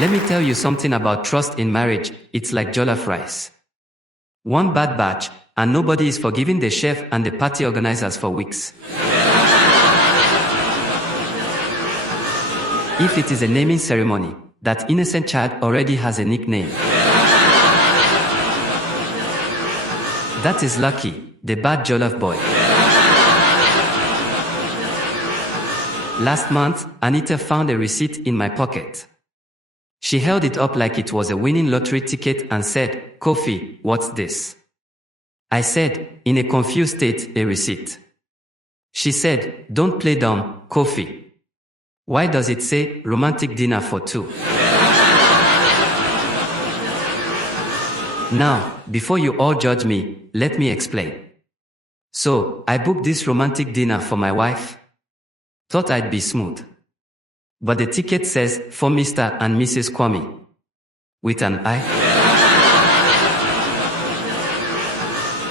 Let me tell you something about trust in marriage. It's like jollof rice. One bad batch, and nobody is forgiving the chef and the party organizers for weeks. If it is a naming ceremony, that innocent child already has a nickname. That is Lucky, the bad jollof boy. Last month, Anita found a receipt in my pocket. She held it up like it was a winning lottery ticket and said, "Kofi, what's this?" I said, in a confused state, "A receipt." She said, "Don't play dumb, Kofi. Why does it say romantic dinner for two?" Now, before you all judge me, let me explain. So, I booked this romantic dinner for my wife. Thought I'd be smooth. But the ticket says, for Mr. and Mrs. Kwame. With an I.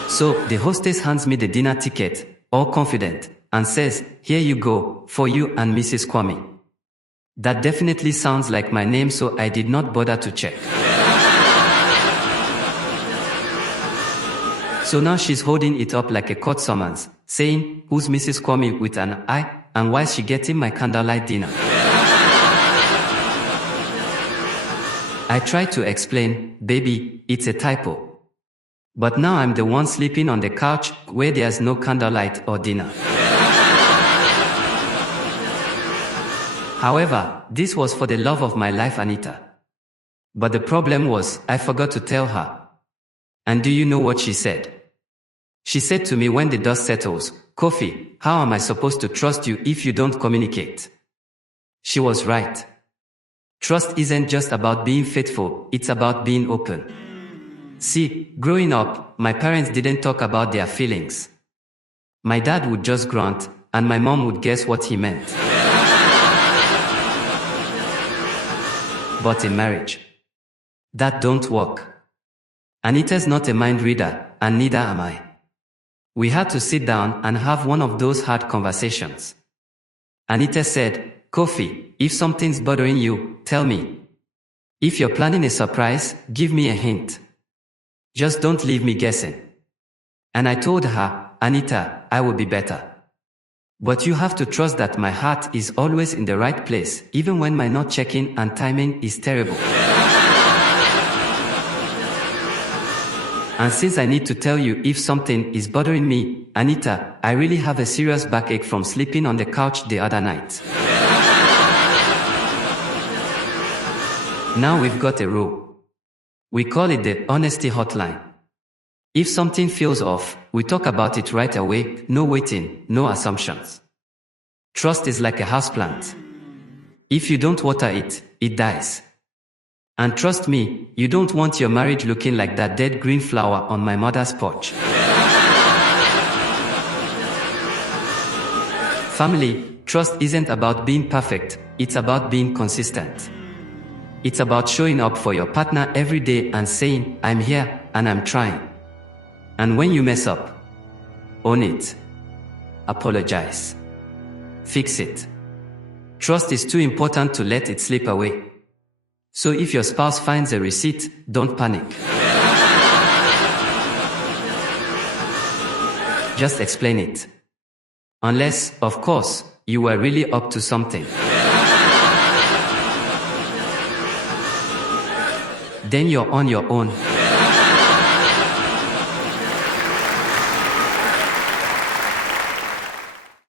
So, the hostess hands me the dinner ticket, all confident, and says, "Here you go, for you and Mrs. Kwame." That definitely sounds like my name, so I did not bother to check. So now she's holding it up like a court summons, saying, "Who's Mrs. Kwame with an I, and why is she getting my candlelight dinner?" I tried to explain, "Baby, it's a typo." But now I'm the one sleeping on the couch where there's no candlelight or dinner. However, this was for the love of my life, Anita. But the problem was, I forgot to tell her. And do you know what she said? She said to me when the dust settles, "Kofi, how am I supposed to trust you if you don't communicate?" She was right. Trust isn't just about being faithful, it's about being open. See, growing up, my parents didn't talk about their feelings. My dad would just grunt, and my mom would guess what he meant. But in marriage, that don't work. Anita's not a mind reader, and neither am I. We had to sit down and have one of those hard conversations. Anita said, "Kofi, if something's bothering you, tell me. If you're planning a surprise, give me a hint. Just don't leave me guessing." And I told her, "Anita, I will be better. But you have to trust that my heart is always in the right place, even when my not checking and timing is terrible." And since I need to tell you if something is bothering me, Anita, I really have a serious backache from sleeping on the couch the other night. Now we've got a rule. We call it the honesty hotline. If something feels off, we talk about it right away, no waiting, no assumptions. Trust is like a houseplant. If you don't water it, it dies. And trust me, you don't want your marriage looking like that dead green flower on my mother's porch. Family, trust isn't about being perfect, it's about being consistent. It's about showing up for your partner every day and saying, "I'm here, and I'm trying." And when you mess up, own it. Apologize. Fix it. Trust is too important to let it slip away. So if your spouse finds a receipt, don't panic. Just explain it. Unless, of course, you were really up to something. Then you're on your own.